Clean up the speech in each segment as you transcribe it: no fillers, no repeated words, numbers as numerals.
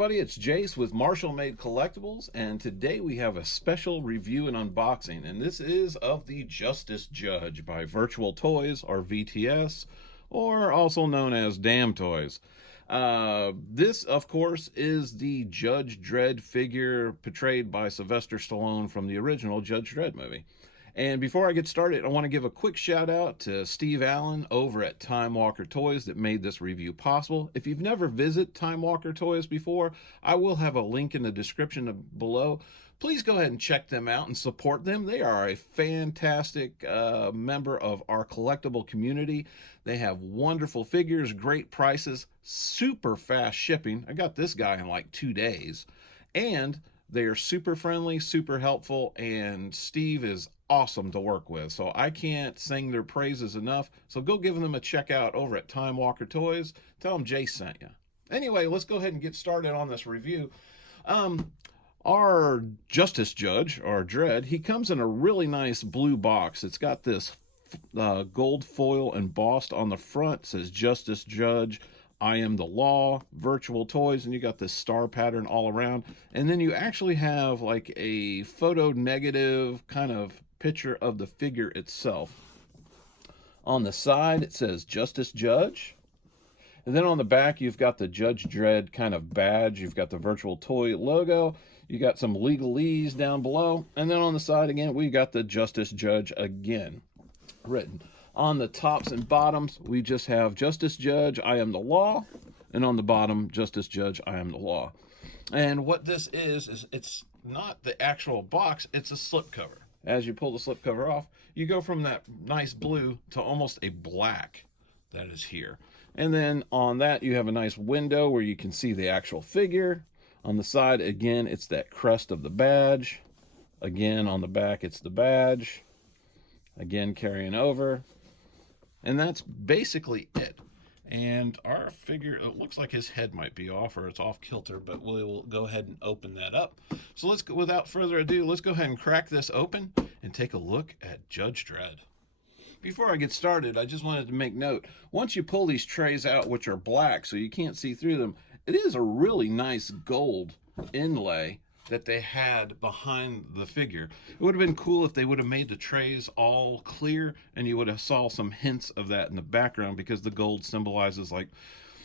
everybody, it's Jace with Marshall Made Collectibles, and today we have a special review and unboxing, and this is of the Justice Judge by Virtual Toys, or VTS, or also known as DamToys. This, of course, is the Judge Dredd figure portrayed by Sylvester Stallone from the original Judge Dredd movie. And before I get started, I want to give a quick shout out to Steve Allen over at Time Walker Toys that made this review possible. If you've never visited Time Walker Toys before, I will have a link in the description below. Please go ahead and check them out and support them. They are a fantastic member of our collectible community. They have wonderful figures, great prices, super fast shipping. I got this guy in like 2 days. And they are super friendly, super helpful, and Steve is awesome to work with. So I can't sing their praises enough. So go give them a check out over at Time Walker Toys. Tell them Jay sent you. Anyway, let's go ahead and get started on this review. Our Justice Judge, or Dredd, he comes in a really nice blue box. It's got this gold foil embossed on the front. It says Justice Judge, I am the law, Virtual Toys, and you got this star pattern all around. And then you actually have like a photo negative kind of picture of the figure itself. On the side, it says Justice Judge. And then on the back, you've got the Judge Dredd kind of badge. You've got the Virtual Toy logo. You got some legalese down below. And then on the side again, we got the Justice Judge again written. On the tops and bottoms, we just have Justice Judge, I am the law. And on the bottom, Justice Judge, I am the law. And what this is it's not the actual box, it's a slipcover. As you pull the slipcover off, you go from that nice blue to almost a black that is here. And then on that, you have a nice window where you can see the actual figure. On the side, again, it's that crest of the badge. Again, on the back, it's the badge. Again, carrying over. And that's basically it. And our figure, it looks like his head might be off, or it's off kilter, but we'll go ahead and open that up. So let's go, without further ado, let's go ahead and crack this open and take a look at Judge Dredd. Before I get started, I just wanted to make note, once you pull these trays out, which are black so you can't see through them, it is a really nice gold inlay that they had behind the figure. It would have been cool if they would have made the trays all clear and you would have saw some hints of that in the background, because the gold symbolizes, like,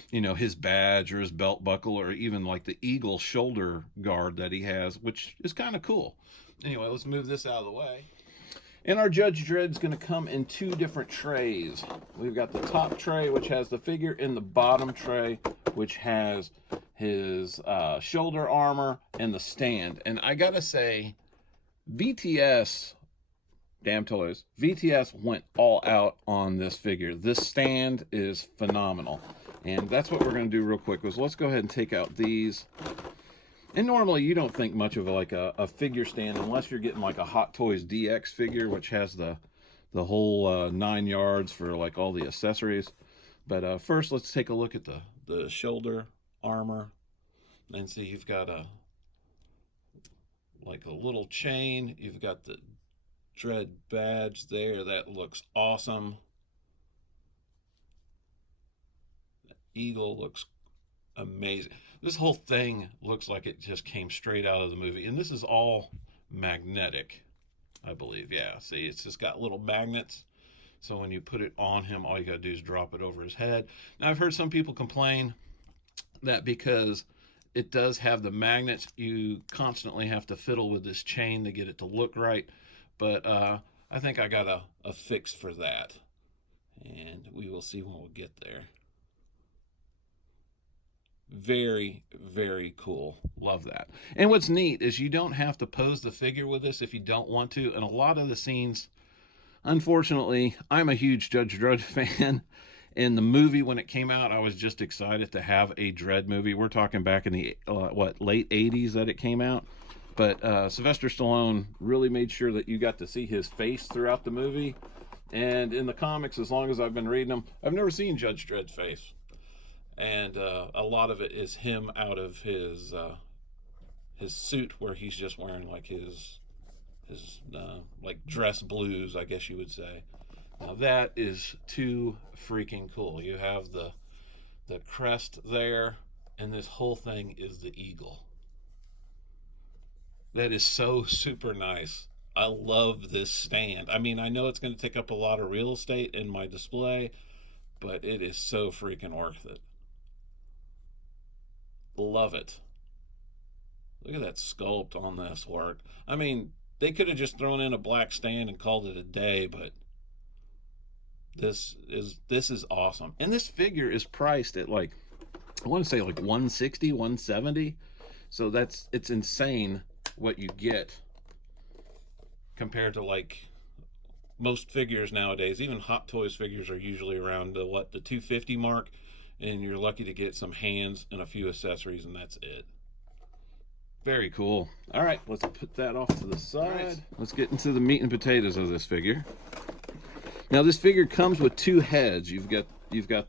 you know, his badge or his belt buckle, or even like the eagle shoulder guard that he has, which is kind of cool. Anyway, let's move this out of the way. And our Judge Dredd's going to come in 2 different trays. We've got the top tray, which has the figure, and the bottom tray, which has his shoulder armor and the stand. And I gotta say, VTS, DamToys, VTS went all out on this figure. This stand is phenomenal. And that's what we're going to do real quick, is let's go ahead and take out these. And normally you don't think much of like a figure stand unless you're getting like a Hot Toys DX figure, which has the whole 9 yards for like all the accessories. But first, let's take a look at the shoulder armor. And see, you've got like a little chain. You've got the Dredd badge there. That looks awesome. The eagle looks amazing. This whole thing looks like it just came straight out of the movie. And this is all magnetic, I believe. Yeah, see, it's just got little magnets. So when you put it on him, all you gotta do is drop it over his head. Now, I've heard some people complain that because it does have the magnets, you constantly have to fiddle with this chain to get it to look right. But I think I got a fix for that. And we will see when we get there. Very, very cool. Love that. And what's neat is you don't have to pose the figure with this if you don't want to. And a lot of the scenes, unfortunately, I'm a huge Judge Dredd fan. In the movie, when it came out, I was just excited to have a Dredd movie. We're talking back in the, late 80s that it came out. But Sylvester Stallone really made sure that you got to see his face throughout the movie. And in the comics, as long as I've been reading them, I've never seen Judge Dredd's face. And a lot of it is him out of his suit, where he's just wearing like his like dress blues, I guess you would say. Now that is too freaking cool. You have the crest there, And this whole thing is the eagle. That is so super nice. I love this stand. I mean, I know it's going to take up a lot of real estate in my display, but it is so freaking worth it. Love it. Look at that sculpt on this work. I mean, they could have just thrown in a black stand and called it a day, but this is awesome. And this figure is priced at like, I want to say like 160, 170. So it's insane what you get compared to like most figures nowadays. Even Hot Toys figures are usually around the 250 mark, and you're lucky to get some hands and a few accessories, and that's it. Very cool. All right, let's put that off to the side. Right. Let's get into the meat and potatoes of this figure. Now this figure comes with two heads. You've got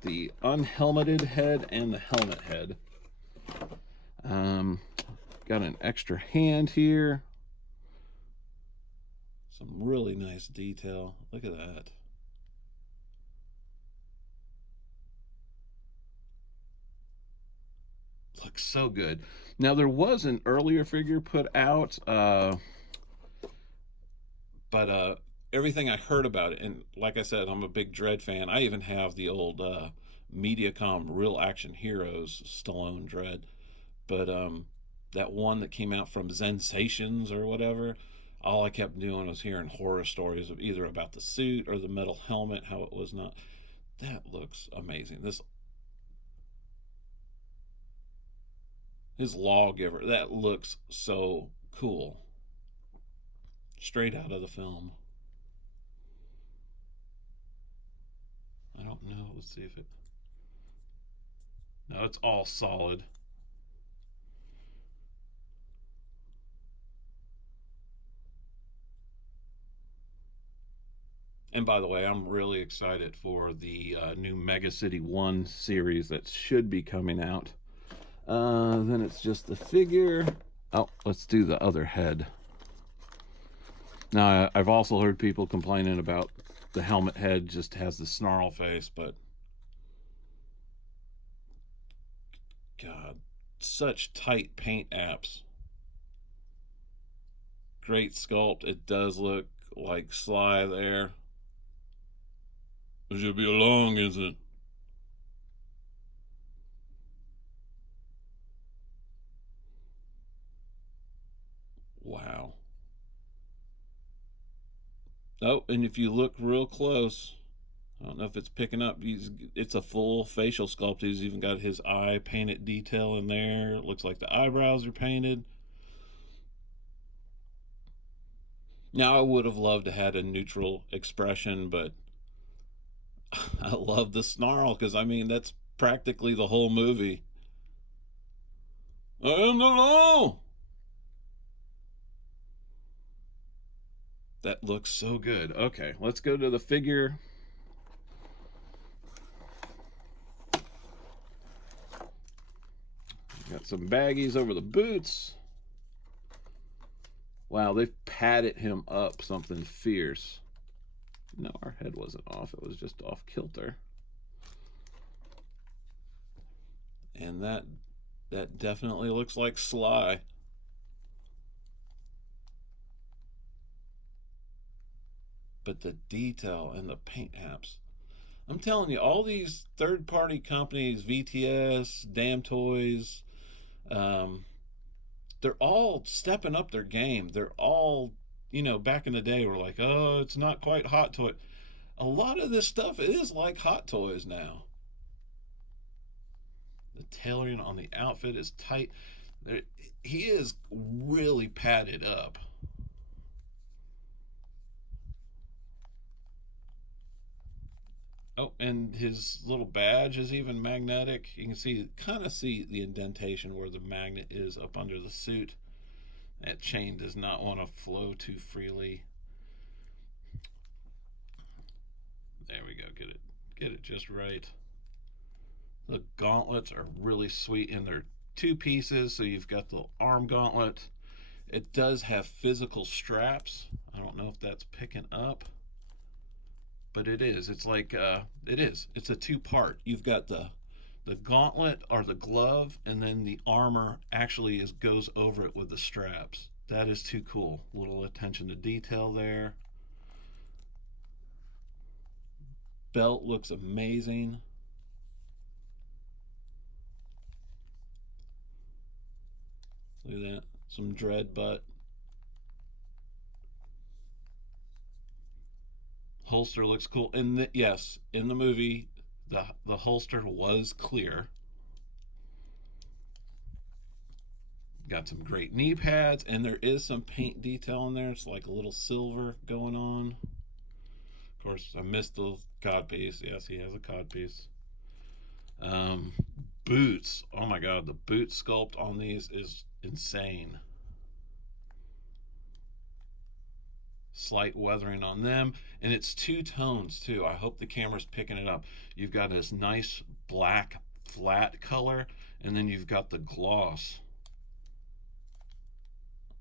the unhelmeted head and the helmet head. Got an extra hand here. Some really nice detail. Look at that. Looks so good. Now there was an earlier figure put out, but everything I heard about it, and like I said, I'm a big Dredd fan. I even have the old Mediacom Real Action Heroes Stallone Dredd, but that one that came out from Sensations or whatever, all I kept doing was hearing horror stories of either about the suit or the metal helmet, how it was not. That looks amazing. His lawgiver, that looks so cool. Straight out of the film. I don't know. Let's see if it. No, it's all solid. And by the way, I'm really excited for the new Mega City 1 series that should be coming out. Then it's just the figure. Oh, let's do the other head. Now, I've also heard people complaining about the helmet head just has the snarl face, but God, such tight paint apps. Great sculpt. It does look like Sly there. It should be long, is it? Wow. Oh, and if you look real close, I don't know if it's picking up. It's a full facial sculpt. He's even got his eye painted detail in there. It looks like the eyebrows are painted. Now, I would have loved to had a neutral expression, but I love the snarl because, I mean, that's practically the whole movie. I am the law. That looks so good. Okay, let's go to the figure. Got some baggies over the boots. Wow, they've padded him up something fierce. No, our head wasn't off. It was just off kilter. And that definitely looks like Sly. But the detail and the paint apps. I'm telling you, all these third-party companies, VTS, DamToys, they're all stepping up their game. They're all, back in the day, we're like, oh, it's not quite Hot Toy. A lot of this stuff is like Hot Toys now. The tailoring on the outfit is tight. He is really padded up. Oh, and his little badge is even magnetic. You can kind of see the indentation where the magnet is up under the suit. That chain does not want to flow too freely. There we go. Get it just right. The gauntlets are really sweet, and they're two pieces. So you've got the arm gauntlet. It does have physical straps. I don't know if that's picking up, but it is. It's like it is. It's a two-part. You've got the the gauntlet or the glove, and then the armor actually goes over it with the straps. That is too cool. Little attention to detail there. Belt looks amazing. Look at that. Some Dredd butt. Holster looks cool. And yes, in the movie, the holster was clear. Got some great knee pads, and there is some paint detail in there. It's like a little silver going on. Of course, I missed the codpiece. Yes, he has a codpiece. Boots. Oh my god, the boot sculpt on these is insane. Slight weathering on them, and it's two tones too. I hope the camera's picking it up. You've got this nice black flat color, and then you've got the gloss.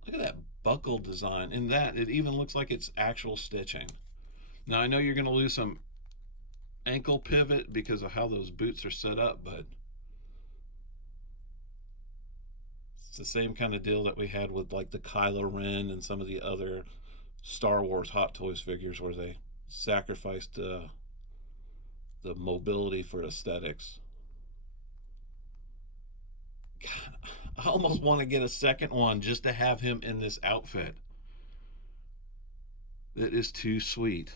Look at that buckle design. In that, it even looks like it's actual stitching. Now, I know you're going to lose some ankle pivot because of how those boots are set up, but it's the same kind of deal that we had with like the Kylo Ren and some of the other Star Wars Hot Toys figures where they sacrificed the mobility for aesthetics. God, I almost want to get a second one just to have him in this outfit. That is too sweet.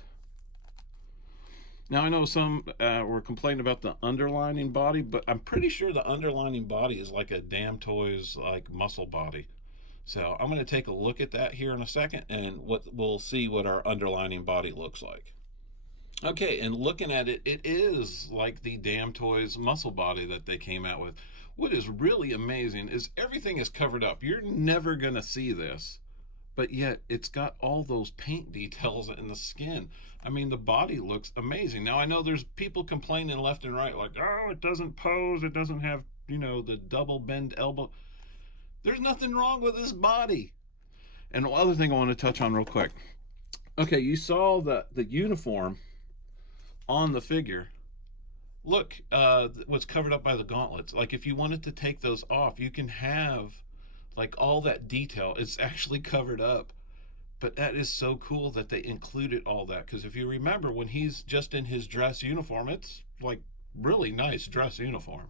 Now, I know some were complaining about the underlining body, but I'm pretty sure the underlining body is like a DamToys like muscle body. So I'm going to take a look at that here in a second, and we'll see what our underlining body looks like. Okay, and looking at it, it is like the DamToys muscle body that they came out with. What is really amazing is everything is covered up. You're never going to see this, but yet it's got all those paint details in the skin. I mean, the body looks amazing. Now, I know there's people complaining left and right, like, oh, it doesn't pose, it doesn't have, the double bend elbow. There's nothing wrong with this body. And the other thing I want to touch on real quick. Okay, you saw the uniform on the figure. Look, what's covered up by the gauntlets. Like, if you wanted to take those off, you can have like all that detail. It's actually covered up. But that is so cool that they included all that, because if you remember, when he's just in his dress uniform, it's like really nice dress uniform.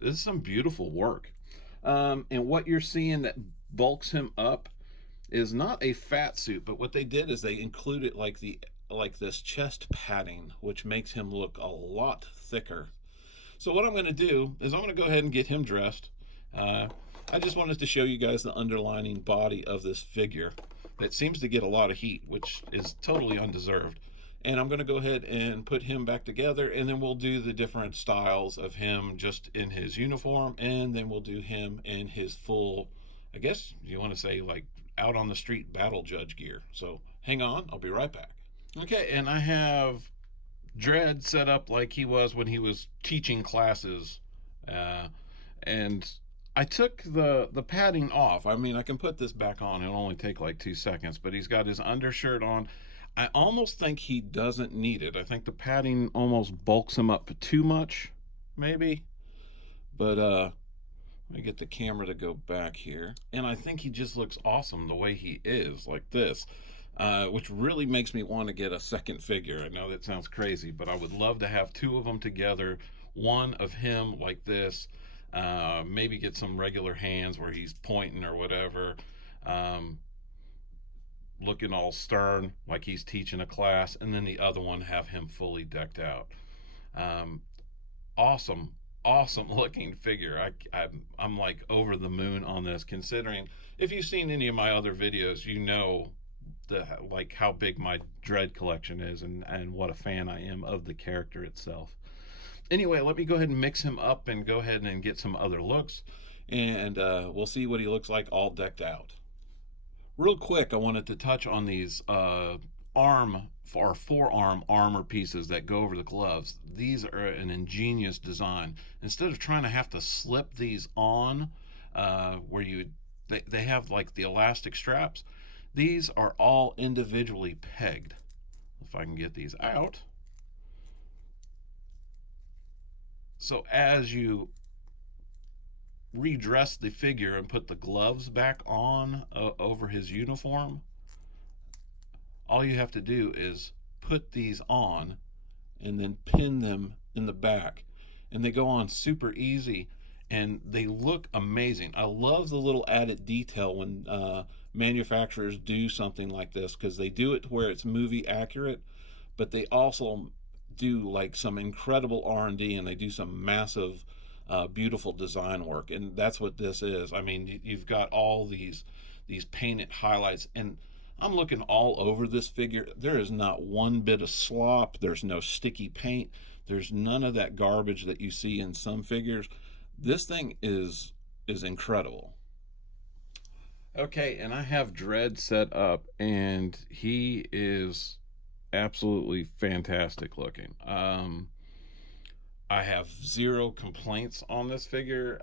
This is some beautiful work. And what you're seeing that bulks him up is not a fat suit, but what they did is they included like this chest padding, which makes him look a lot thicker. So what I'm going to do is I'm going to go ahead and get him dressed. I just wanted to show you guys the underlining body of this figure that seems to get a lot of heat, which is totally undeserved. And I'm going to go ahead and put him back together, and then we'll do the different styles of him just in his uniform, and then we'll do him in his full, I guess you want to say, like out on the street battle judge gear. So hang on, I'll be right back. Okay, and I have Dredd set up like he was when he was teaching classes, and I took the padding off. I mean, I can put this back on. It'll only take like 2 seconds, but he's got his undershirt on. I almost think he doesn't need it. I think the padding almost bulks him up too much, maybe. But let me get the camera to go back here. And I think he just looks awesome the way he is, like this. Which really makes me want to get a second figure. I know that sounds crazy, but I would love to have two of them together. One of him like this. Maybe get some regular hands where he's pointing or whatever. Looking all stern like he's teaching a class, and then the other one have him fully decked out. Awesome looking figure. I'm like over the moon on this, considering if you've seen any of my other videos, you know like how big my Dredd collection is, and what a fan I am of the character itself. Anyway, let me go ahead and mix him up and go ahead and get some other looks, and we'll see what he looks like all decked out. Real quick, I wanted to touch on these arm or forearm armor pieces that go over the gloves. These are an ingenious design. Instead of trying to have to slip these on, where they have like the elastic straps, these are all individually pegged. If I can get these out. So as you redress the figure and put the gloves back on over his uniform, all you have to do is put these on and then pin them in the back, and they go on super easy and they look amazing. I love the little added detail when manufacturers do something like this, because they do it to where it's movie accurate, but they also do like some incredible R&D, and they do some massive beautiful design work, and that's what this is. I mean, you've got all these painted highlights, and I'm looking all over this figure. There is not one bit of slop. There's no sticky paint. There's none of that garbage that you see in some figures. This thing is incredible. Okay, and I have Dredd set up, and he is absolutely fantastic looking. I have zero complaints on this figure.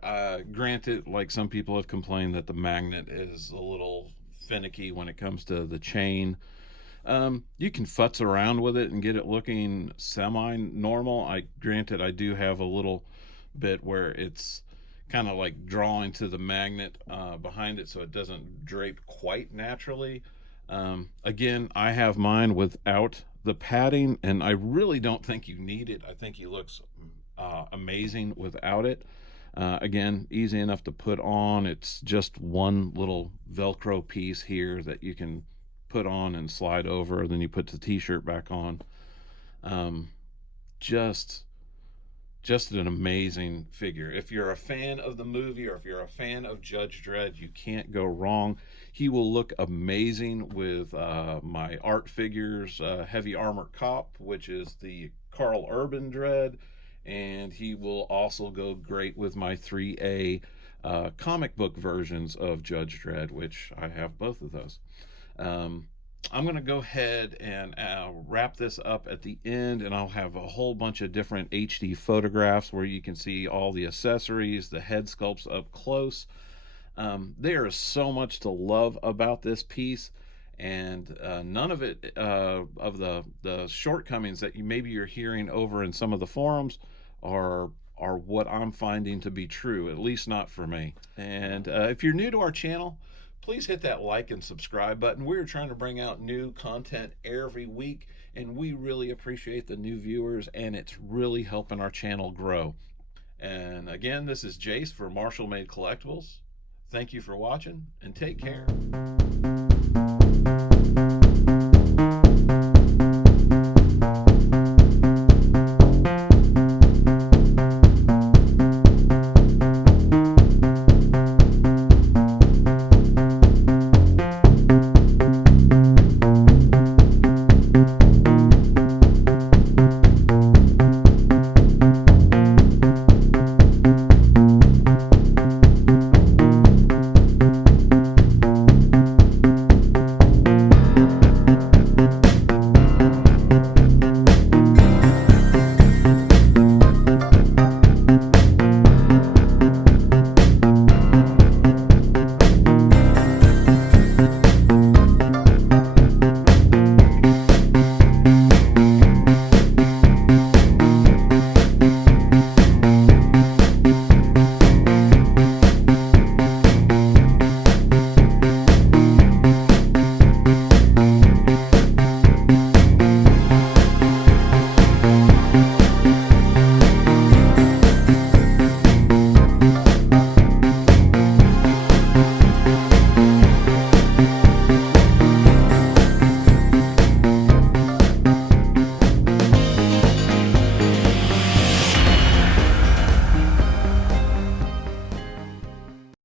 Granted, like some people have complained that the magnet is a little finicky when it comes to the chain. You can futz around with it and get it looking semi-normal. Granted, I do have a little bit where it's kind of like drawing to the magnet behind it, so it doesn't drape quite naturally. Again, I have mine without the padding, and I really don't think you need it. I think he looks amazing without it. Again, easy enough to put on. It's just one little Velcro piece here that you can put on and slide over. Then you put the t-shirt back on. Um, just just an amazing figure. If you're a fan of the movie, or if you're a fan of Judge Dredd, you can't go wrong. He will look amazing with my art figures, Heavy Armor Cop, which is the Carl Urban Dredd, and he will also go great with my 3A comic book versions of Judge Dredd, which I have both of those. Um, I'm going to go ahead and wrap this up at the end, and I'll have a whole bunch of different HD photographs where you can see all the accessories, the head sculpts up close. There is so much to love about this piece, and none of it, of the shortcomings that you're hearing over in some of the forums, are what I'm finding to be true, at least not for me. And if you're new to our channel, please hit that like and subscribe button. We're trying to bring out new content every week, and we really appreciate the new viewers, and it's really helping our channel grow. And again, this is Jace for Marshall Made Collectibles. Thank you for watching, and take care.